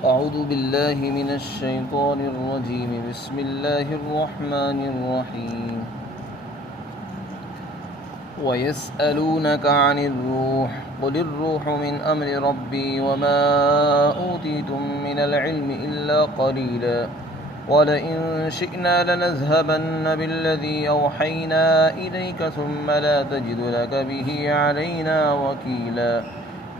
أعوذ بالله من الشيطان الرجيم بسم الله الرحمن الرحيم ويسألونك عن الروح قل الروح من أمر ربي وما أوتيتم من العلم إلا قليلا ولئن شئنا لنذهبن بالذي أوحينا إليك ثم لا تجد لك به علينا وكيلا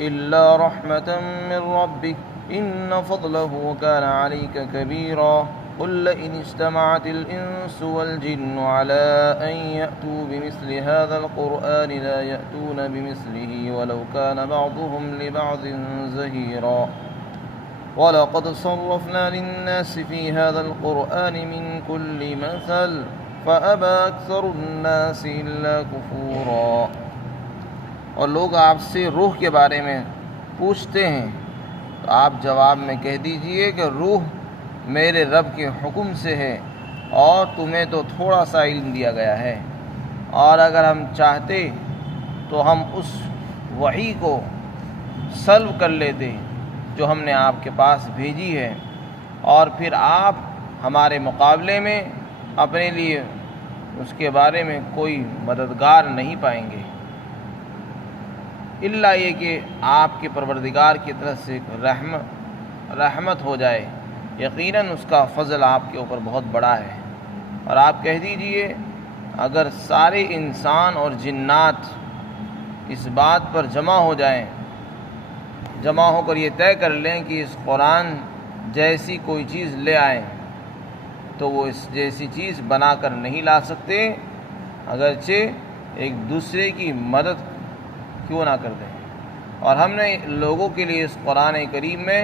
إلا رحمة من ربك إن فضله كان عليك كبيرا قل لئن اجتمعت الإنس والجن على أن يأتوا بمثل هذا القرآن لا يأتون بمثله ولو كان بعضهم لبعض زهيرا ولقد صرفنا للناس في هذا القرآن من كل مثل فأبى أكثر الناس إلا كفورا۔ اور لوگ آپ سے روح کے بارے میں پوچھتے ہیں تو آپ جواب میں کہہ دیجئے کہ روح میرے رب کے حکم سے ہے اور تمہیں تو تھوڑا سا علم دیا گیا ہے، اور اگر ہم چاہتے تو ہم اس وحی کو سلب کر لیتے جو ہم نے آپ کے پاس بھیجی ہے، اور پھر آپ ہمارے مقابلے میں اپنے لیے اس کے بارے میں کوئی مددگار نہیں پائیں گے، الا یہ کہ آپ کے پروردگار کی طرف سے رحمت ہو جائے، یقیناً اس کا فضل آپ کے اوپر بہت بڑا ہے۔ اور آپ کہہ دیجئے اگر سارے انسان اور جنات اس بات پر جمع ہو جائیں، جمع ہو کر یہ طے کر لیں کہ اس قرآن جیسی کوئی چیز لے آئیں، تو وہ اس جیسی چیز بنا کر نہیں لا سکتے، اگرچہ ایک دوسرے کی مدد کیوں نہ کر دیں۔ اور ہم نے لوگوں کے لیے اس قرآن کریم میں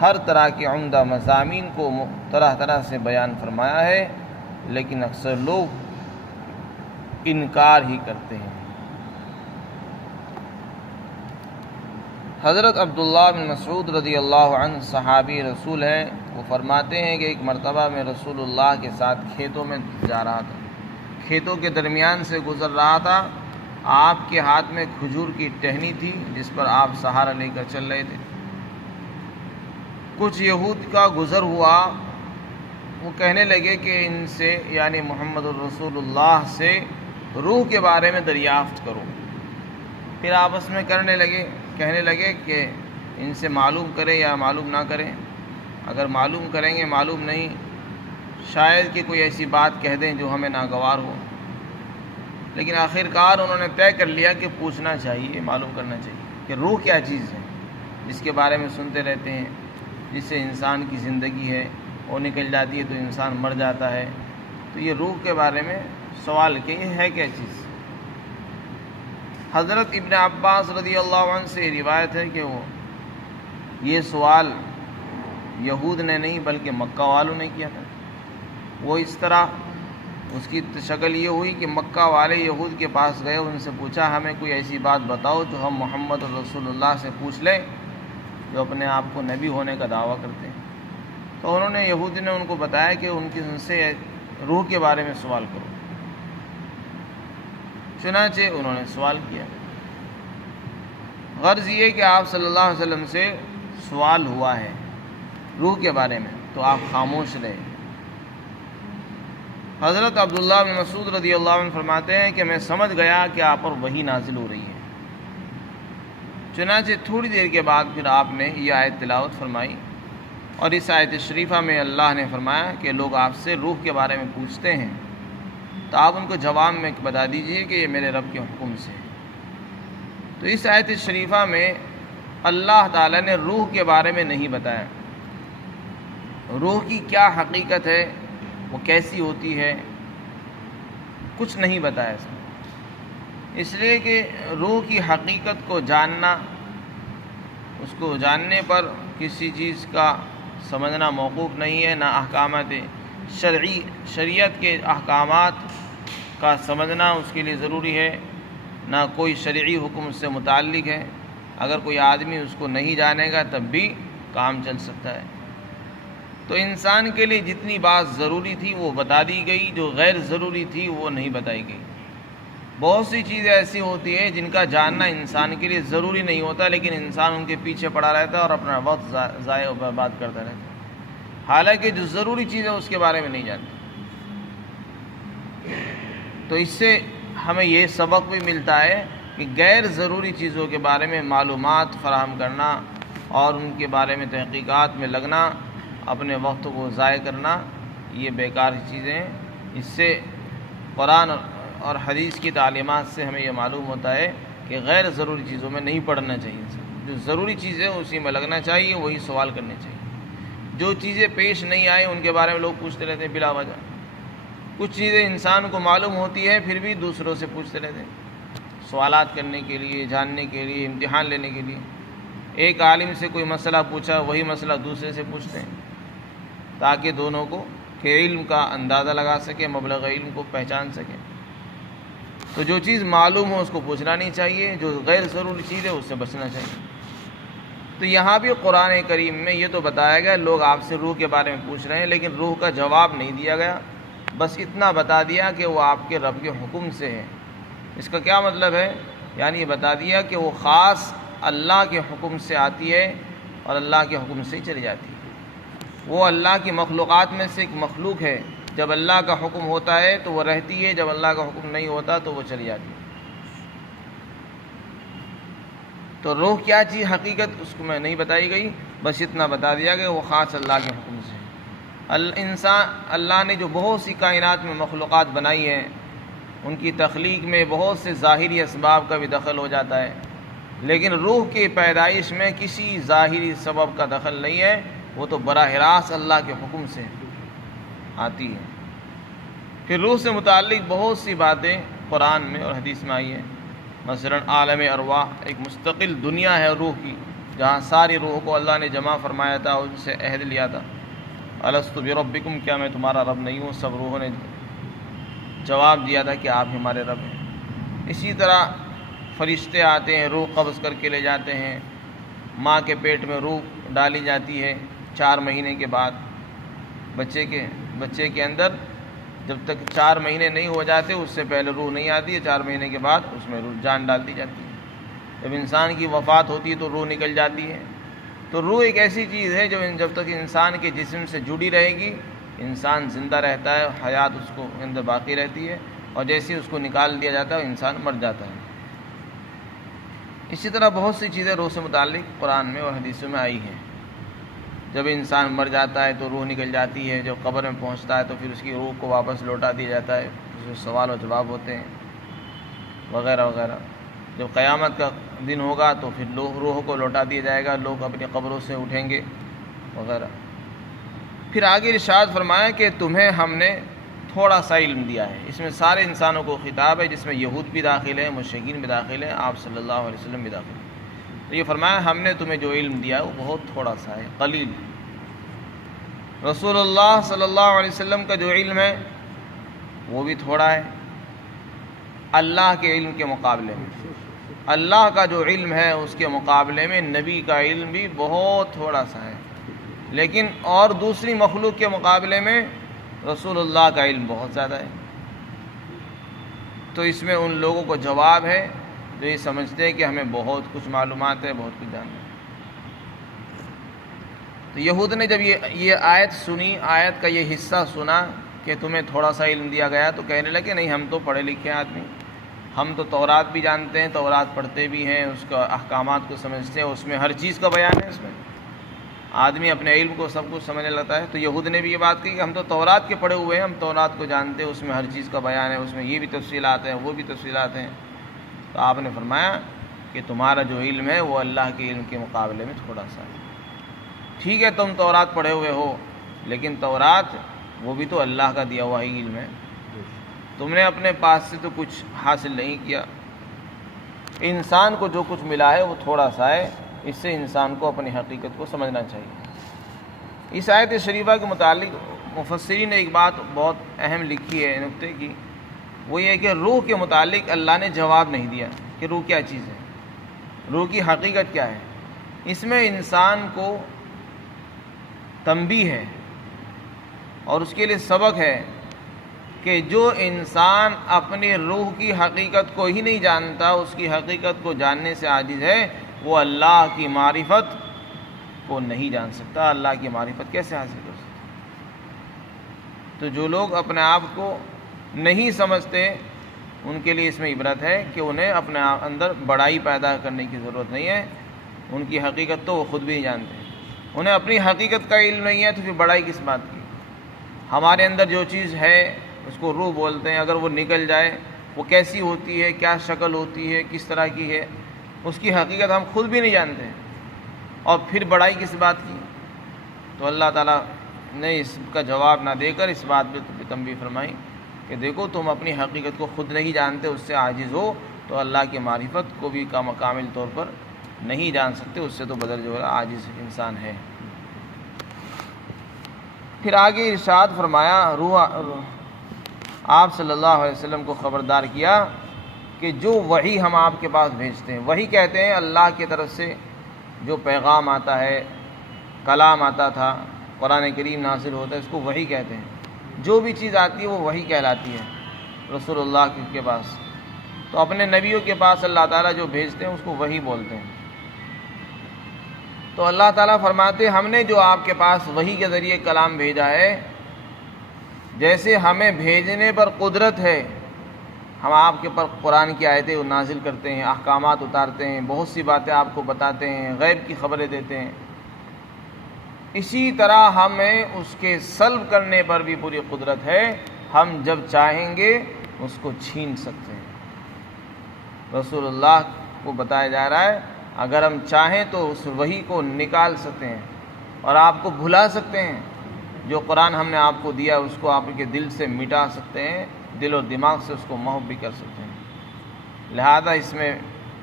ہر طرح کے عمدہ مضامین کو طرح طرح سے بیان فرمایا ہے، لیکن اکثر لوگ انکار ہی کرتے ہیں۔ حضرت عبداللہ بن مسعود رضی اللہ عنہ صحابی رسول ہیں، وہ فرماتے ہیں کہ ایک مرتبہ میں رسول اللہ کے ساتھ کھیتوں میں جا رہا تھا، کھیتوں کے درمیان سے گزر رہا تھا، آپ کے ہاتھ میں کھجور کی ٹہنی تھی جس پر آپ سہارا لے کر چل رہے تھے۔ کچھ یہود کا گزر ہوا، وہ کہنے لگے کہ ان سے یعنی محمد الرسول اللہ سے روح کے بارے میں دریافت کرو۔ پھر آپس میں کہنے لگے کہ ان سے معلوم کریں یا معلوم نہ کریں، اگر معلوم کریں گے معلوم نہیں، شاید کہ کوئی ایسی بات کہہ دیں جو ہمیں ناگوار ہو۔ لیکن آخرکار انہوں نے طے کر لیا کہ پوچھنا چاہیے، معلوم کرنا چاہیے کہ روح کیا چیز ہے جس کے بارے میں سنتے رہتے ہیں، جس سے انسان کی زندگی ہے وہ نکل جاتی ہے تو انسان مر جاتا ہے، تو یہ روح کے بارے میں سوال کہ یہ ہے کیا چیز۔ حضرت ابن عباس رضی اللہ عنہ سے روایت ہے کہ یہ سوال یہود نے نہیں بلکہ مکہ والوں نے کیا تھا۔ وہ اس طرح اس کی شکل یہ ہوئی کہ مکہ والے یہود کے پاس گئے، ان سے پوچھا ہمیں کوئی ایسی بات بتاؤ جو ہم محمد رسول اللہ سے پوچھ لیں جو اپنے آپ کو نبی ہونے کا دعویٰ کرتے ہیں۔ تو انہوں نے یہود نے ان کو بتایا کہ ان سے روح کے بارے میں سوال کرو۔ چنانچہ انہوں نے سوال کیا، غرض یہ کہ آپ صلی اللہ علیہ وسلم سے سوال ہوا ہے روح کے بارے میں، تو آپ خاموش رہے۔ حضرت عبداللہ بن مسعود رضی اللہ عنہ فرماتے ہیں کہ میں سمجھ گیا کہ آپ پر وحی نازل ہو رہی ہے۔ چنانچہ تھوڑی دیر کے بعد پھر آپ نے یہ آیت تلاوت فرمائی، اور اس آیت شریفہ میں اللہ نے فرمایا کہ لوگ آپ سے روح کے بارے میں پوچھتے ہیں تو آپ ان کو جواب میں بتا دیجئے کہ یہ میرے رب کے حکم سے ہے۔ تو اس آیت شریفہ میں اللہ تعالیٰ نے روح کے بارے میں نہیں بتایا، روح کی کیا حقیقت ہے، وہ کیسی ہوتی ہے، کچھ نہیں بتایا اس لیے کہ روح کی حقیقت کو جاننا، اس کو جاننے پر کسی چیز کا سمجھنا موقوف نہیں ہے، نہ احکامات شریعت کے احکامات کا سمجھنا اس کے لیے ضروری ہے، نہ کوئی شرعی حکم اس سے متعلق ہے۔ اگر کوئی آدمی اس کو نہیں جانے گا تب بھی کام چل سکتا ہے۔ تو انسان کے لیے جتنی بات ضروری تھی وہ بتا دی گئی، جو غیر ضروری تھی وہ نہیں بتائی گئی۔ بہت سی چیزیں ایسی ہوتی ہیں جن کا جاننا انسان کے لیے ضروری نہیں ہوتا، لیکن انسان ان کے پیچھے پڑا رہتا ہے اور اپنا وقت ضائع و برباد کرتا رہتا ہے، حالانکہ جو ضروری چیز ہے اس کے بارے میں نہیں جانتا۔ تو اس سے ہمیں یہ سبق بھی ملتا ہے کہ غیر ضروری چیزوں کے بارے میں معلومات فراہم کرنا اور ان کے بارے میں تحقیقات میں لگنا، اپنے وقت کو ضائع کرنا، یہ بیکار چیزیں ہیں۔ اس سے قرآن اور حدیث کی تعلیمات سے ہمیں یہ معلوم ہوتا ہے کہ غیر ضروری چیزوں میں نہیں پڑھنا چاہیے، جو ضروری چیزیں اسی میں لگنا چاہیے، وہی سوال کرنے چاہیے۔ جو چیزیں پیش نہیں آئیں ان کے بارے میں لوگ پوچھتے رہتے ہیں بلا وجہ۔ کچھ چیزیں انسان کو معلوم ہوتی ہے پھر بھی دوسروں سے پوچھتے رہتے ہیں، سوالات کرنے کے لیے، جاننے کے لیے، امتحان لینے کے لیے۔ ایک عالم سے کوئی مسئلہ پوچھا، وہی مسئلہ دوسرے سے پوچھتے ہیں تاکہ دونوں کو کہ علم کا اندازہ لگا سکے، مبلغ علم کو پہچان سکے۔ تو جو چیز معلوم ہو اس کو پوچھنا نہیں چاہیے، جو غیر ضروری چیز ہے اس سے بچنا چاہیے۔ تو یہاں بھی قرآن کریم میں یہ تو بتایا گیا، لوگ آپ سے روح کے بارے میں پوچھ رہے ہیں لیکن روح کا جواب نہیں دیا گیا، بس اتنا بتا دیا کہ وہ آپ کے رب کے حکم سے ہے۔ اس کا کیا مطلب ہے؟ یعنی یہ بتا دیا کہ وہ خاص اللہ کے حکم سے آتی ہے اور اللہ کے حکم سے ہی چلی جاتی ہے۔ وہ اللہ کی مخلوقات میں سے ایک مخلوق ہے، جب اللہ کا حکم ہوتا ہے تو وہ رہتی ہے، جب اللہ کا حکم نہیں ہوتا تو وہ چلی جاتی ہے۔ تو روح کیا چیز حقیقت اس کو میں نہیں بتائی گئی، بس اتنا بتا دیا کہ وہ خاص اللہ کے حکم سے ہے۔ اللہ نے جو بہت سی کائنات میں مخلوقات بنائی ہیں، ان کی تخلیق میں بہت سے ظاہری اسباب کا بھی دخل ہو جاتا ہے، لیکن روح کی پیدائش میں کسی ظاہری سبب کا دخل نہیں ہے، وہ تو براہ راست اللہ کے حکم سے آتی ہے۔ پھر روح سے متعلق بہت سی باتیں قرآن میں اور حدیث میں آئی ہیں، مثلا عالم ارواح ایک مستقل دنیا ہے روح کی، جہاں ساری روح کو اللہ نے جمع فرمایا تھا، ان سے عہد لیا تھا، الست بربکم، کیا میں تمہارا رب نہیں ہوں؟ سب روحوں نے جواب دیا تھا کہ آپ ہمارے رب ہیں۔ اسی طرح فرشتے آتے ہیں، روح قبض کر کے لے جاتے ہیں، ماں کے پیٹ میں روح ڈالی جاتی ہے 4 مہینے کے بعد، بچے کے اندر جب تک 4 مہینے نہیں ہو جاتے اس سے پہلے روح نہیں آتی ہے، 4 مہینے کے بعد اس میں روح جان ڈال دی جاتی ہے۔ جب انسان کی وفات ہوتی ہے تو روح نکل جاتی ہے۔ تو روح ایک ایسی چیز ہے جو جب تک انسان کے جسم سے جڑی رہے گی انسان زندہ رہتا ہے، حیات اس کو اندر باقی رہتی ہے، اور جیسے اس کو نکال دیا جاتا ہے انسان مر جاتا ہے۔ اسی طرح بہت سی چیزیں روح سے متعلق قرآن میں اور حدیثوں میں آئی ہیں۔ جب انسان مر جاتا ہے تو روح نکل جاتی ہے، جب قبر میں پہنچتا ہے تو پھر اس کی روح کو واپس لوٹا دیا جاتا ہے، اس میں سوال و جواب ہوتے ہیں وغیرہ وغیرہ۔ جب قیامت کا دن ہوگا تو پھر روح کو لوٹا دیا جائے گا، لوگ اپنی قبروں سے اٹھیں گے وغیرہ۔ پھر آگے ارشاد فرمایا کہ تمہیں ہم نے تھوڑا سا علم دیا ہے۔ اس میں سارے انسانوں کو خطاب ہے، جس میں یہود بھی داخل ہیں، مشرکین بھی داخل ہیں، آپ صلی اللہ علیہ وسلم بھی داخل ہیں۔ تو یہ فرمایا ہم نے تمہیں جو علم دیا ہے وہ بہت تھوڑا سا ہے، قلیل۔ رسول اللہ صلی اللہ علیہ وسلم کا جو علم ہے وہ بھی تھوڑا ہے اللہ کے علم کے مقابلے میں۔ اللہ کا جو علم ہے اس کے مقابلے میں نبی کا علم بھی بہت تھوڑا سا ہے، لیکن اور دوسری مخلوق کے مقابلے میں رسول اللہ کا علم بہت زیادہ ہے۔ تو اس میں ان لوگوں کو جواب ہے جو یہ سمجھتے ہیں کہ ہمیں بہت کچھ معلومات ہے، بہت کچھ جاننا ہے۔ تو یہود نے جب یہ آیت سنی، آیت کا یہ حصہ سنا کہ تمہیں تھوڑا سا علم دیا گیا، تو کہنے لگے نہیں، ہم تو پڑھے لکھے آدمی، ہم تو تورات بھی جانتے ہیں، تورات پڑھتے بھی ہیں، اس کا احکامات کو سمجھتے ہیں، اس میں ہر چیز کا بیان ہے۔ اس میں آدمی اپنے علم کو سب کچھ سمجھنے لگتا ہے۔ تو یہود نے بھی یہ بات کہی کہ ہم تو تورات کے پڑھے ہوئے ہیں، ہم تورات کو جانتے ہیں، اس میں ہر چیز کا بیان ہے، اس میں یہ بھی تفصیلات ہیں، وہ بھی تفصیلات ہیں۔ تو آپ نے فرمایا کہ تمہارا جو علم ہے وہ اللہ کے علم کے مقابلے میں تھوڑا سا ہے۔ ٹھیک ہے تم تورات پڑھے ہوئے ہو، لیکن تورات وہ بھی تو اللہ کا دیا ہوا ہی علم ہے، تم نے اپنے پاس سے تو کچھ حاصل نہیں کیا۔ انسان کو جو کچھ ملا ہے وہ تھوڑا سا ہے، اس سے انسان کو اپنی حقیقت کو سمجھنا چاہیے۔ اس آیت شریفہ کے متعلق مفسرین نے ایک بات بہت اہم لکھی ہے نقطے کی، وہ یہ کہ روح کے متعلق اللہ نے جواب نہیں دیا کہ روح کیا چیز ہے، روح کی حقیقت کیا ہے۔ اس میں انسان کو تنبیہ ہے اور اس کے لیے سبق ہے کہ جو انسان اپنی روح کی حقیقت کو ہی نہیں جانتا، اس کی حقیقت کو جاننے سے عاجز ہے، وہ اللہ کی معرفت کو نہیں جان سکتا۔ اللہ کی معرفت کیسے حاصل کر سکتا؟ تو جو لوگ اپنے آپ کو نہیں سمجھتے ان کے لیے اس میں عبرت ہے کہ انہیں اپنے اندر بڑائی پیدا کرنے کی ضرورت نہیں ہے، ان کی حقیقت تو وہ خود بھی نہیں جانتے۔ انہیں اپنی حقیقت کا علم نہیں ہے تو پھر بڑائی کس بات کی؟ ہمارے اندر جو چیز ہے اس کو روح بولتے ہیں، اگر وہ نکل جائے وہ کیسی ہوتی ہے، کیا شکل ہوتی ہے، کس طرح کی ہے، اس کی حقیقت ہم خود بھی نہیں جانتے، اور پھر بڑائی کس بات کی؟ تو اللہ تعالیٰ نے اس کا جواب نہ دے کر اس بات پہ تنبیہ فرمائی کہ دیکھو تم اپنی حقیقت کو خود نہیں جانتے، اس سے عاجز ہو، تو اللہ کی معرفت کو بھی کامل طور پر نہیں جان سکتے، اس سے تو بدل جو ہے عاجز انسان ہے۔ پھر آگے ارشاد فرمایا، آپ صلی اللہ علیہ وسلم کو خبردار کیا کہ جو وحی ہم آپ کے پاس بھیجتے ہیں، وحی کہتے ہیں اللہ کی طرف سے جو پیغام آتا ہے، کلام آتا تھا، قرآن کریم نازل ہوتا ہے، اس کو وحی کہتے ہیں۔ جو بھی چیز آتی ہے وہ وحی کہلاتی ہے رسول اللہ کے پاس۔ تو اپنے نبیوں کے پاس اللہ تعالیٰ جو بھیجتے ہیں اس کو وحی بولتے ہیں۔ تو اللہ تعالیٰ فرماتے ہم نے جو آپ کے پاس وحی کے ذریعے کلام بھیجا ہے، جیسے ہمیں بھیجنے پر قدرت ہے، ہم آپ کے پر قرآن کی آیتیں نازل کرتے ہیں، احکامات اتارتے ہیں، بہت سی باتیں آپ کو بتاتے ہیں، غیب کی خبریں دیتے ہیں، اسی طرح ہمیں اس کے سلب کرنے پر بھی پوری قدرت ہے، ہم جب چاہیں گے اس کو چھین سکتے ہیں۔ رسول اللہ کو بتایا جا رہا ہے اگر ہم چاہیں تو اس وحی کو نکال سکتے ہیں اور آپ کو بھلا سکتے ہیں، جو قرآن ہم نے آپ کو دیا اس کو آپ کے دل سے مٹا سکتے ہیں، دل اور دماغ سے اس کو محو بھی کر سکتے ہیں۔ لہذا اس میں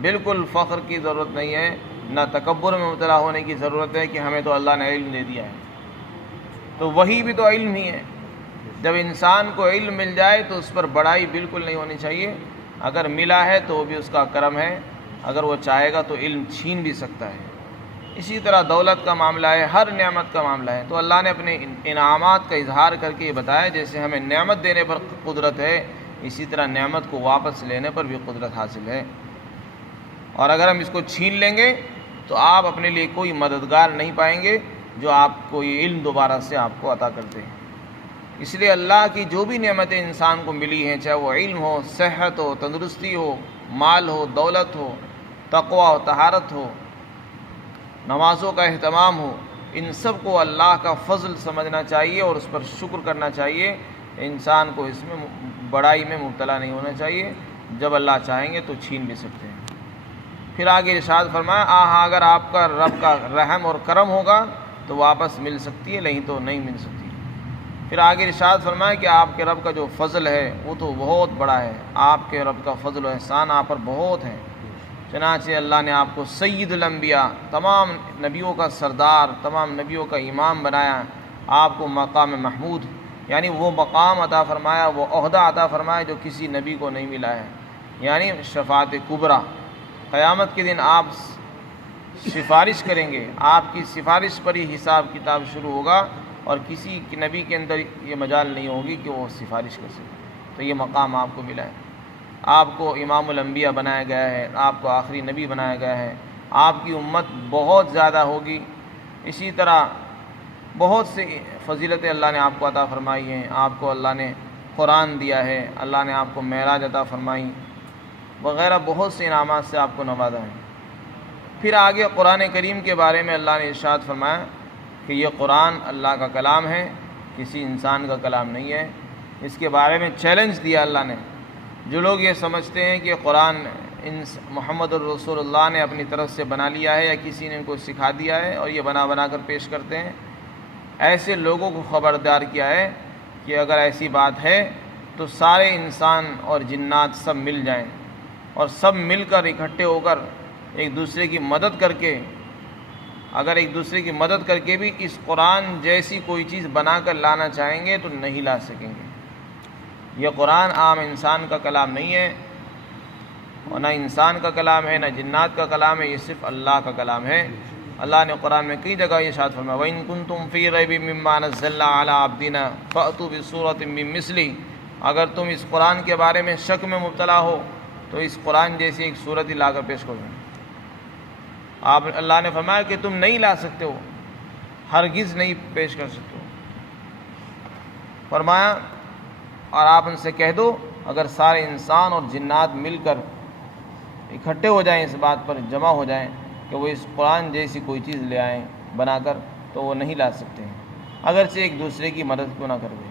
بالکل فخر کی ضرورت نہیں ہے، نہ تکبر میں مبتلا ہونے کی ضرورت ہے کہ ہمیں تو اللہ نے علم دے دیا ہے۔ تو وہی بھی تو علم ہی ہے۔ جب انسان کو علم مل جائے تو اس پر بڑائی بالکل نہیں ہونی چاہیے، اگر ملا ہے تو وہ بھی اس کا کرم ہے، اگر وہ چاہے گا تو علم چھین بھی سکتا ہے۔ اسی طرح دولت کا معاملہ ہے، ہر نعمت کا معاملہ ہے، تو اللہ نے اپنے انعامات کا اظہار کر کے یہ بتایا جیسے ہمیں نعمت دینے پر قدرت ہے، اسی طرح نعمت کو واپس لینے پر بھی قدرت حاصل ہے، اور اگر ہم اس کو چھین لیں گے تو آپ اپنے لیے کوئی مددگار نہیں پائیں گے جو آپ کو یہ علم دوبارہ سے آپ کو عطا کرتے ہیں۔ اس لیے اللہ کی جو بھی نعمتیں انسان کو ملی ہیں، چاہے وہ علم ہو، صحت ہو، تندرستی ہو، مال ہو، دولت ہو، تقوی ہو، طہارت ہو، نمازوں کا اہتمام ہو، ان سب کو اللہ کا فضل سمجھنا چاہیے اور اس پر شکر کرنا چاہیے۔ انسان کو اس میں بڑائی میں مبتلا نہیں ہونا چاہیے، جب اللہ چاہیں گے تو چھین بھی سکتے ہیں۔ پھر آگے ارشاد فرمایا اگر آپ کا رب کا رحم اور کرم ہوگا تو واپس مل سکتی ہے، نہیں تو نہیں مل سکتی۔ پھر آگے ارشاد فرمایا کہ آپ کے رب کا جو فضل ہے وہ تو بہت بڑا ہے، آپ کے رب کا فضل و احسان آپ پر بہت ہے۔ چنانچہ اللہ نے آپ کو سید الانبیاء، تمام نبیوں کا سردار، تمام نبیوں کا امام بنایا، آپ کو مقام محمود یعنی وہ مقام عطا فرمایا، وہ عہدہ عطا فرمایا جو کسی نبی کو نہیں ملا ہے، یعنی شفاعت کبریٰ۔ قیامت کے دن آپ سفارش کریں گے، آپ کی سفارش پر ہی حساب کتاب شروع ہوگا، اور کسی نبی کے اندر یہ مجال نہیں ہوگی کہ وہ سفارش کر سکے، تو یہ مقام آپ کو ملا ہے۔ آپ کو امام الانبیاء بنایا گیا ہے، آپ کو آخری نبی بنایا گیا ہے، آپ کی امت بہت زیادہ ہوگی، اسی طرح بہت سے فضیلتیں اللہ نے آپ کو عطا فرمائی ہیں، آپ کو اللہ نے قرآن دیا ہے، اللہ نے آپ کو معراج عطا فرمائی وغیرہ، بہت سے انعامات سے آپ کو نوازا ہے۔ پھر آگے قرآن کریم کے بارے میں اللہ نے ارشاد فرمایا کہ یہ قرآن اللہ کا کلام ہے، کسی انسان کا کلام نہیں ہے۔ اس کے بارے میں چیلنج دیا اللہ نے، جو لوگ یہ سمجھتے ہیں کہ قرآن محمد الرسول اللہ نے اپنی طرف سے بنا لیا ہے یا کسی نے ان کو سکھا دیا ہے اور یہ بنا بنا کر پیش کرتے ہیں، ایسے لوگوں کو خبردار کیا ہے کہ اگر ایسی بات ہے تو سارے انسان اور جنات سب مل جائیں اور سب مل کر اکٹھے ہو کر ایک دوسرے کی مدد کر کے، اگر ایک دوسرے کی مدد کر کے بھی اس قرآن جیسی کوئی چیز بنا کر لانا چاہیں گے تو نہیں لا سکیں گے۔ یہ قرآن عام انسان کا کلام نہیں ہے، اور نہ انسان کا کلام ہے، نہ جنات کا کلام ہے، یہ صرف اللہ کا کلام ہے۔ اللہ نے قرآن میں کئی جگہ یہ ارشاد فرمایا وَإِن كُنتُمْ فِي رَيْبٍ مِّمَّا نَزَّلْنَا عَلَىٰ عَبْدِنَا فَأْتُوا بِسُورَةٍ مِّن مِّثْلِهِ اگر تم اس قرآن کے بارے میں شک میں مبتلا ہو تو اس قرآن جیسی ایک صورت ہی لا کر پیش کرو۔ آپ اللہ نے فرمایا کہ تم نہیں لا سکتے ہو، ہرگز نہیں پیش کر سکتے ہو۔ فرمایا اور آپ ان سے کہہ دو اگر سارے انسان اور جنات مل کر اکٹھے ہو جائیں، اس بات پر جمع ہو جائیں کہ وہ اس قرآن جیسی کوئی چیز لے آئیں بنا کر، تو وہ نہیں لا سکتے ہیں، اگرچہ ایک دوسرے کی مدد کیوں نہ کر دیں۔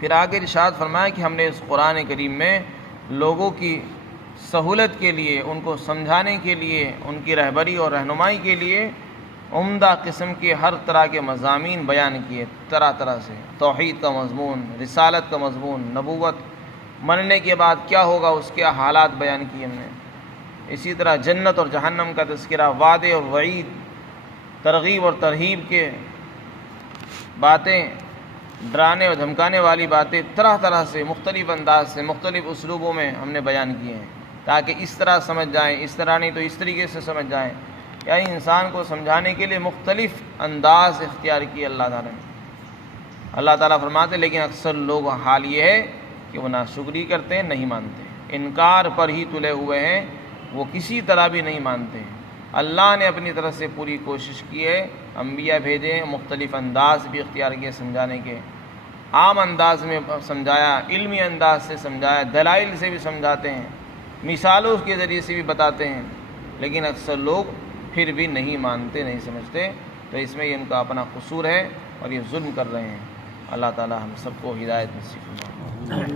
پھر آگے ارشاد فرمایا کہ ہم نے اس قرآن کریم میں لوگوں کی سہولت کے لیے، ان کو سمجھانے کے لیے، ان کی رہبری اور رہنمائی کے لیے عمدہ قسم کے ہر طرح کے مضامین بیان کیے، طرح طرح سے توحید کا مضمون، رسالت کا مضمون، نبوت مرنے کے بعد کیا ہوگا اس کے حالات بیان کیے ہم نے، اسی طرح جنت اور جہنم کا تذکرہ، وعدے اور وعید، ترغیب اور ترہیب کے باتیں، ڈرانے اور دھمکانے والی باتیں، طرح طرح سے مختلف انداز سے مختلف اسلوبوں میں ہم نے بیان کیے ہیں تاکہ اس طرح سمجھ جائیں، اس طرح نہیں تو اس طریقے سے سمجھ جائیں۔ یعنی انسان کو سمجھانے کے لیے مختلف انداز اختیار کیے اللہ تعالیٰ نے۔ اللہ تعالیٰ فرماتے لیکن اکثر لوگ حال یہ ہے کہ وہ ناشکری کرتے ہیں، نہیں مانتے، انکار پر ہی تلے ہوئے ہیں، وہ کسی طرح بھی نہیں مانتے ہیں۔ اللہ نے اپنی طرف سے پوری کوشش کی ہے، انبیاء بھیجے ہیں، مختلف انداز بھی اختیار کیے سمجھانے کے، عام انداز میں سمجھایا، علمی انداز سے سمجھایا، دلائل سے بھی سمجھاتے ہیں، مثالوں کے ذریعے سے بھی بتاتے ہیں، لیکن اکثر لوگ پھر بھی نہیں مانتے، نہیں سمجھتے، تو اس میں ان کا اپنا قصور ہے اور یہ ظلم کر رہے ہیں۔ اللہ تعالی ہم سب کو ہدایت نصیب فرمائے۔